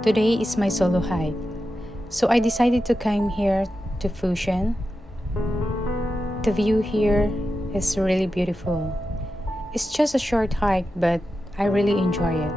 Today is my solo hike, so I decided to come here to Fusion. The view here is really beautiful. It's just a short hike, but I really enjoy it.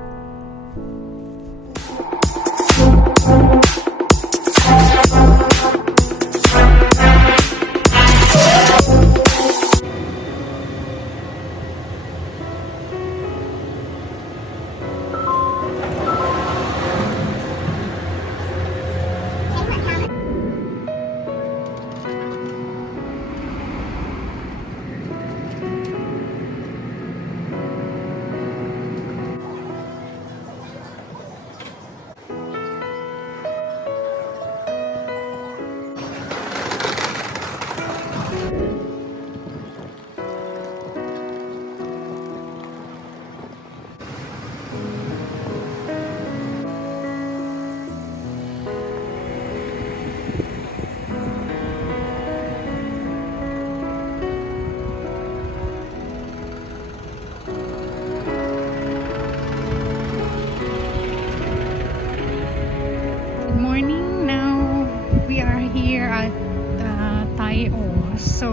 So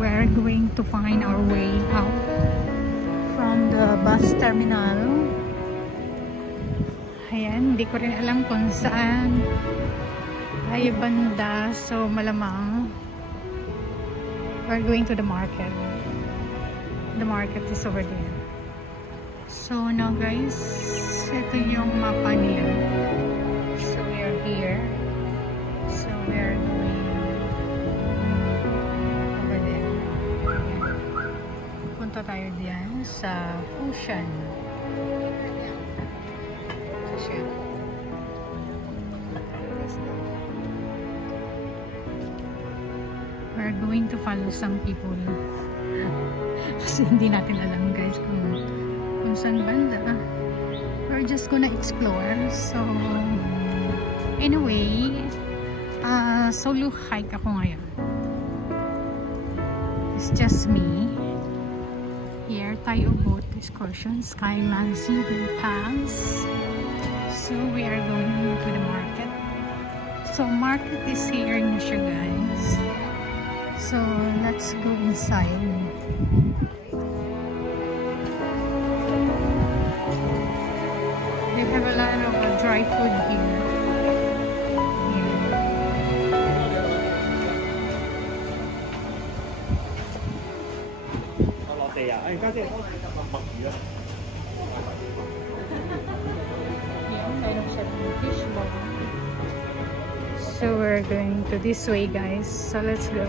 we're going to find our way out from the bus terminal. Ayan, hindi ko rin alam kung saan ay banda. So malamang we're going to the market. The market is over there. So now guys, ito yung mapa nila. So we're here. So we're going tayo diyan sa Fusion. We're going to follow some people. Kasi hindi natin alam guys kung saan banda. We're just gonna explore. So anyway, solo hike ako ngayon. It's just me. Here, Tayo Boat Excursion, Skyman Seagull Pass. So we are going to the market. So market is here na siya guys. So let's go inside. They have a lot of dry food here. So we're going to this way guys, so let's go.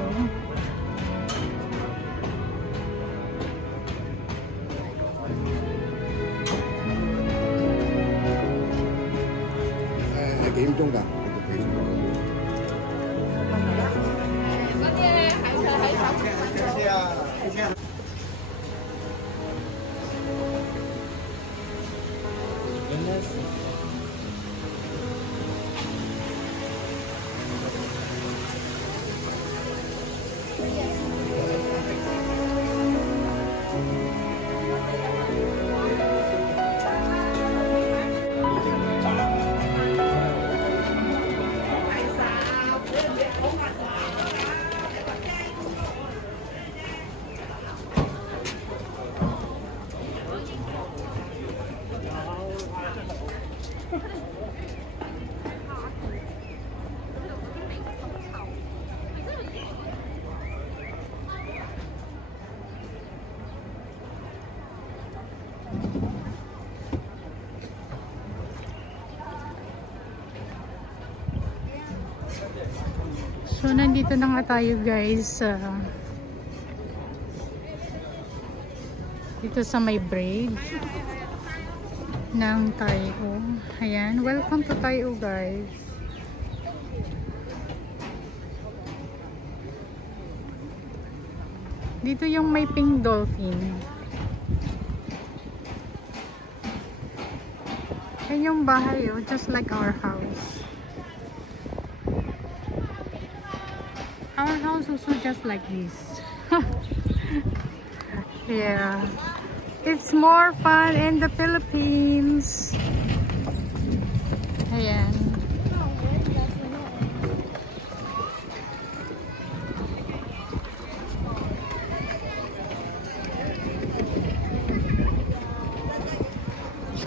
So nandito na nga tayo guys dito sa may bridge ng Tayo. Ayan, welcome to Tayo guys. Dito yung may pink dolphin. Ayan yung bahay just like our house. Our house also just like this. Yeah, it's more fun in the Philippines. Ayan.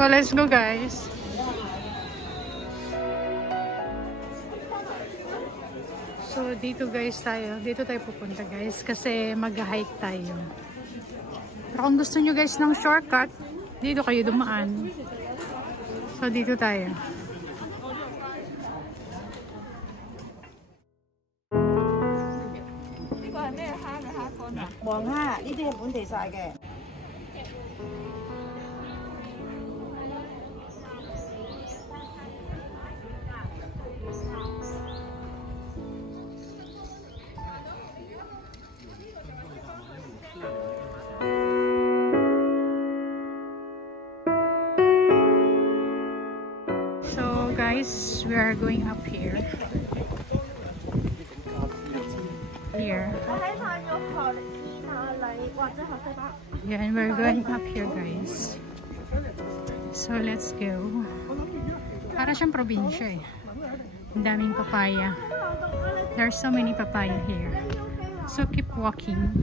So let's go, guys. So dito guys tayo. Dito tayo pupunta guys. Kasi mag-hike tayo. Pero kung gusto nyo guys ng shortcut, dito kayo dumaan. So dito tayo. So guys, we are going up here. Here. Yeah, and we're going up here guys. So let's go. Para siyang probinsya eh. Ang daming papaya. There are so many papaya here. So keep walking.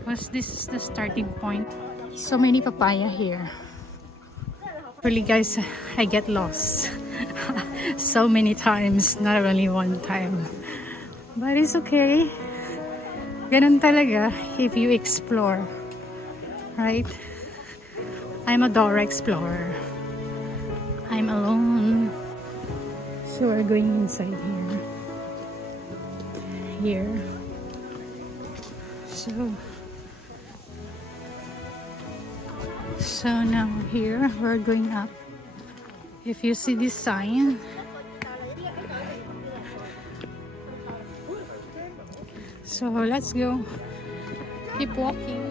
Because this is the starting point. So many papaya here. Really guys, I get lost so many times, not only one time. But it's okay. Ganun talaga if you explore. Right? I'm a Dora explorer. I'm alone. So we're going inside here. Here. So now here we're going up. If you see this sign, so let's go. Keep walking.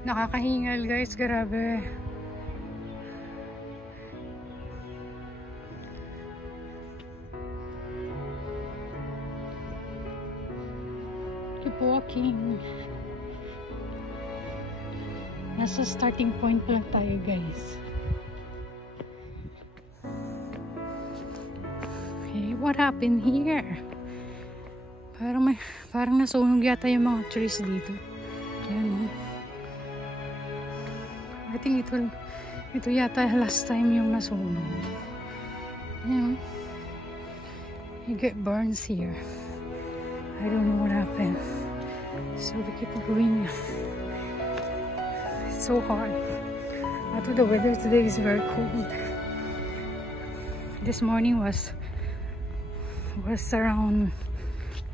Nakakahingal guys, grabe. Keep walking. Nasa starting point lang tayo guys. Okay, what happened here? Parang nasunog yata yung mga trees dito. Ayan. I think ito yata last time yung nasunog. Ayan. You get burns here. I don't know what happened. So we keep going. It's so hard. I thought the weather today is very cold. This morning was around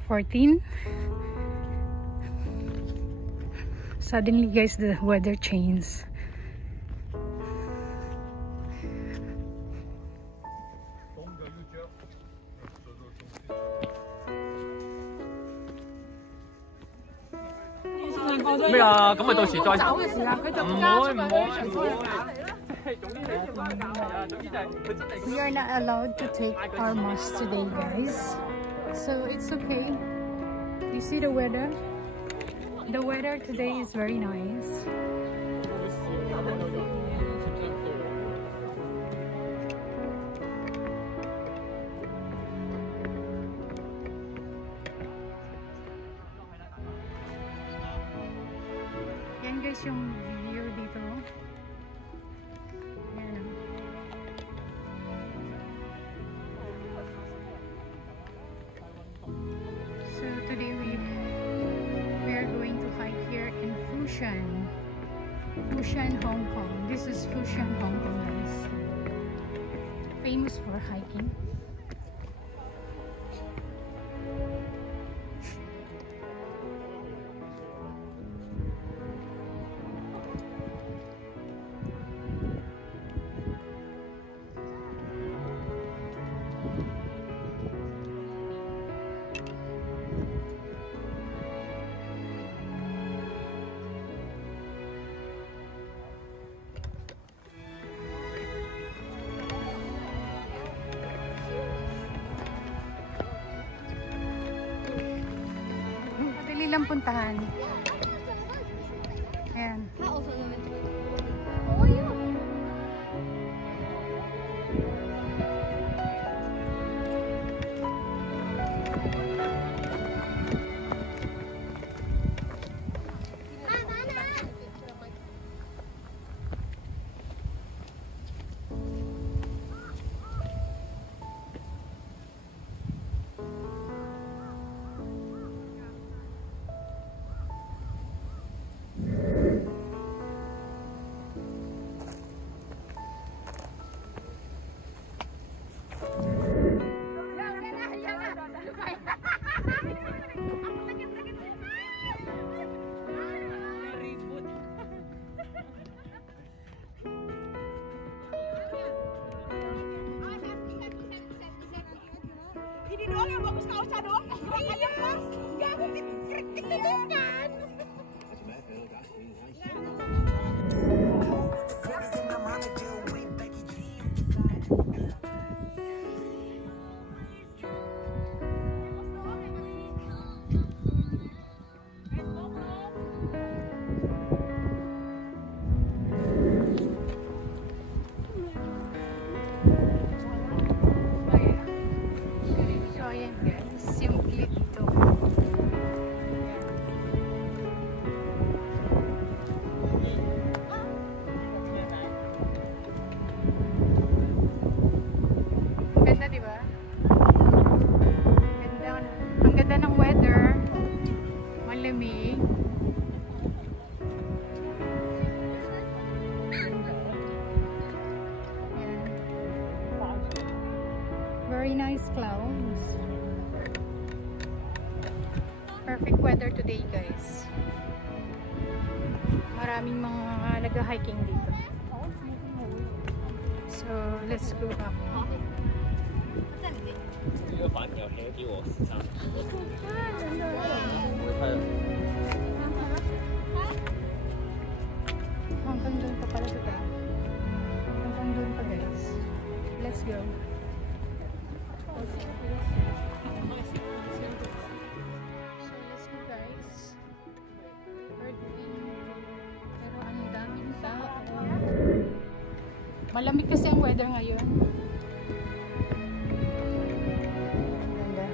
14. Suddenly guys, the weather changed.咩啊？咁咪到時再走嘅時候，佢就加出佢。We are not allowed to take our mask today, guys. So it's okay. You see the weather? The weather today is very nice. Yan guys yung view dito. Yan. So today we are going to hike here in Fushan, Hong Kong. This is Fushan, Hong Kong guys. Famous for hiking. Lang puntahan. Ayan. doang yang bagus kau usah doang. Iya. Enggak aku ditutupan. Very nice clouds. Perfect weather today, guys. Maraming mga nag-hiking dito. So, let's go up. 这个反鸟黑给我13。Hanggang doon pa pala ito. Hanggang doon pa, guys. Let's go. So let's go, guys. Pero ang daming tao. Malamig kasi ang weather ngayon. Ganda.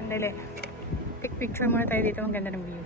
Sandali. Take picture muna tayo dito. Ang ganda ng view.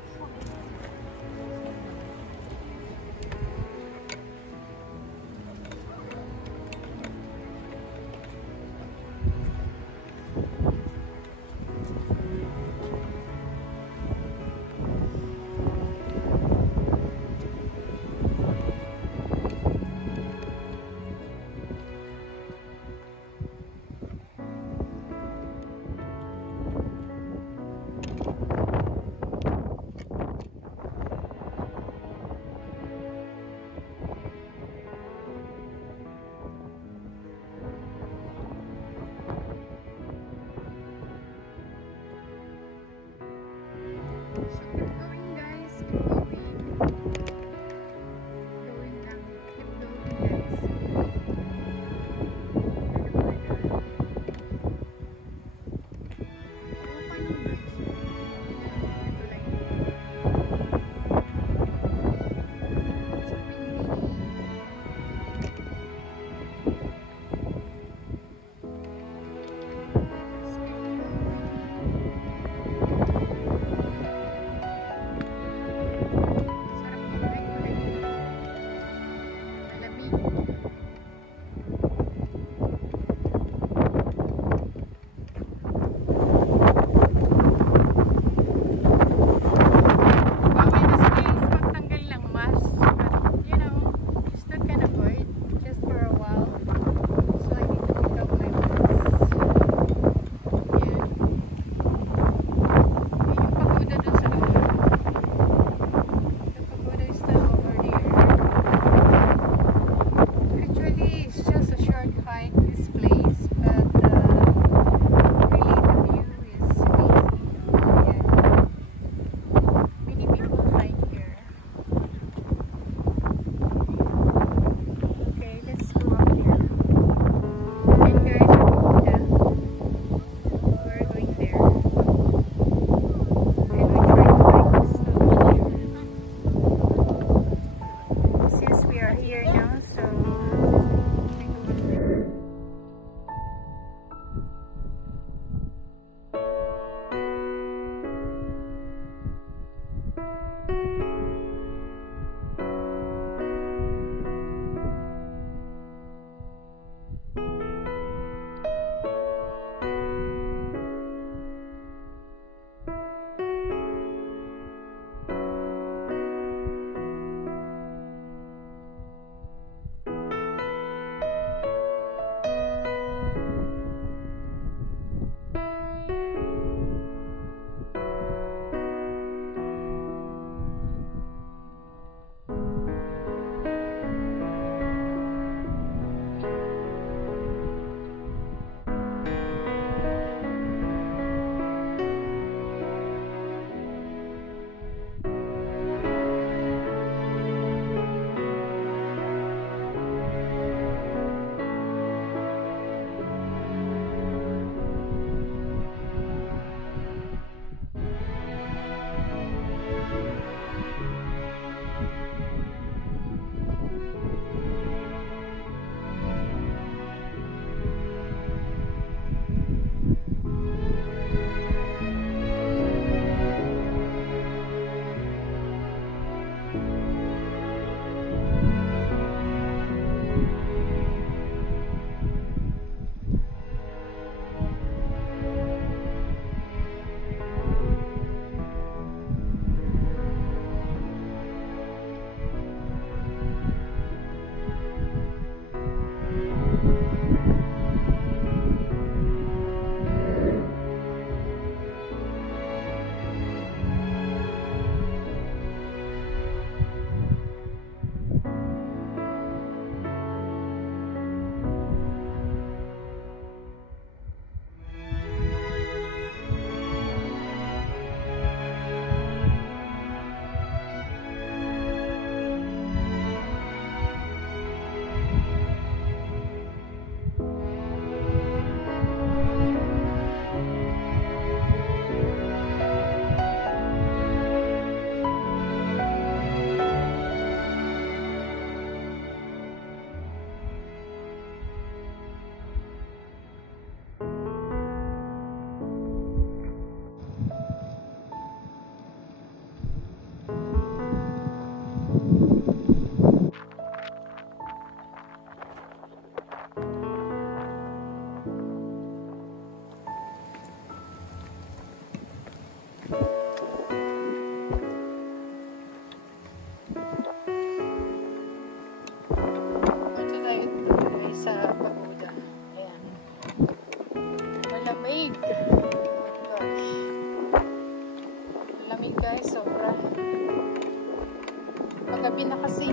Gabi na kasi.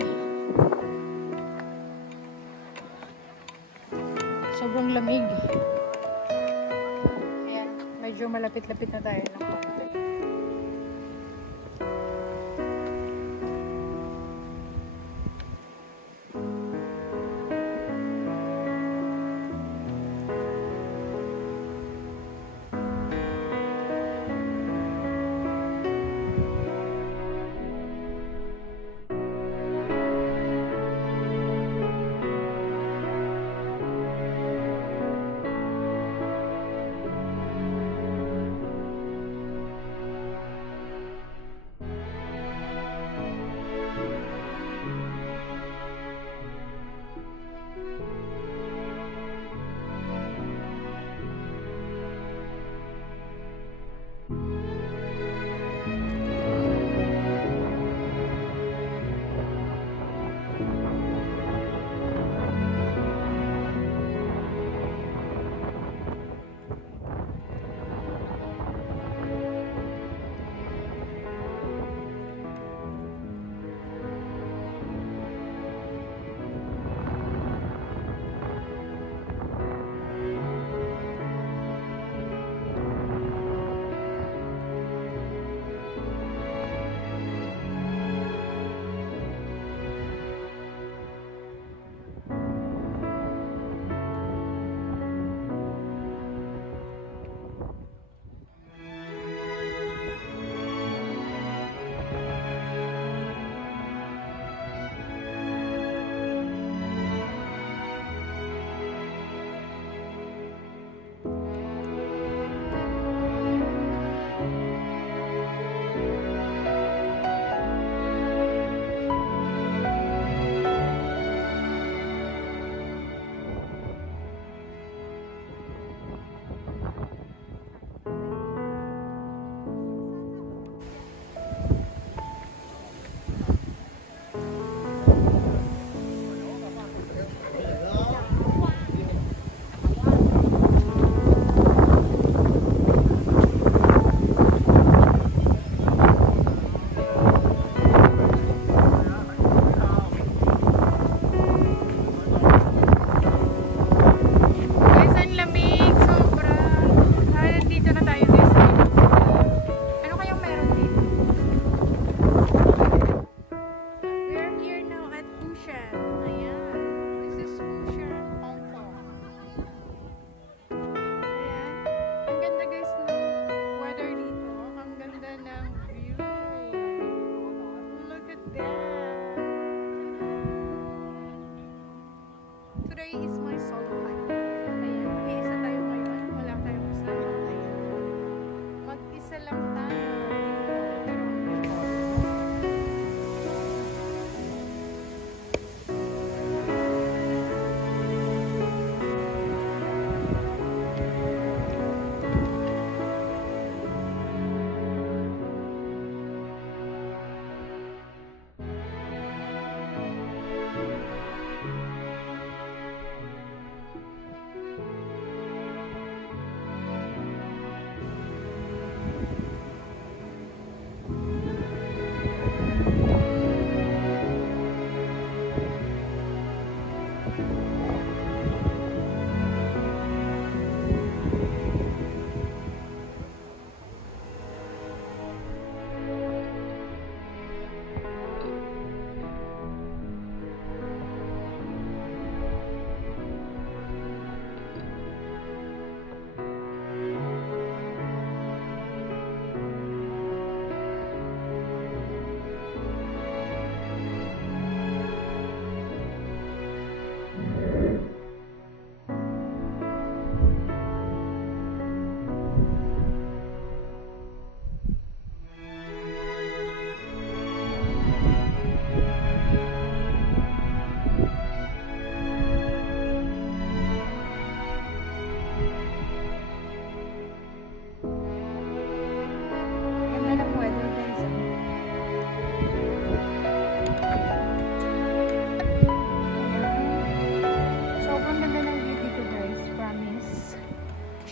Sobrang lamig. Ayan, medyo malapit-lapit na tayo ng konti.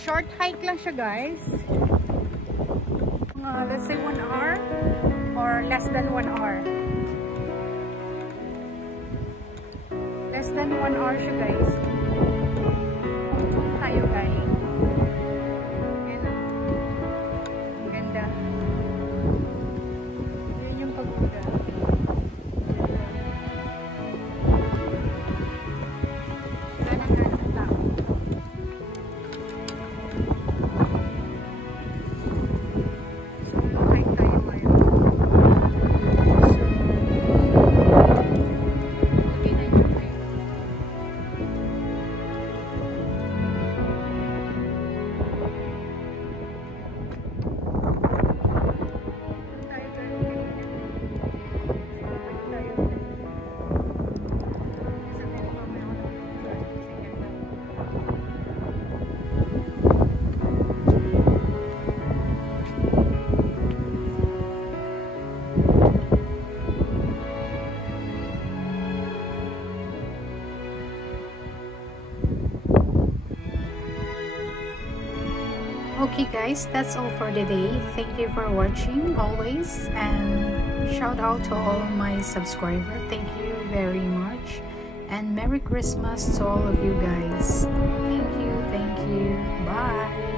Short hike lang siya, guys. Let's say 1 hour or less than 1 hour. than 1 hour siya guys. Tayo guys. Ayan o. Ang ganda. Yan yung pagoda. Ganang-ganang tao. So, hike tayo ngayon. So, buti na yung hike. Okay guys, that's all for the day. Thank you for watching always, and shout out to all my subscribers. Thank you very much, and Merry Christmas to all of you guys. Thank you. Bye.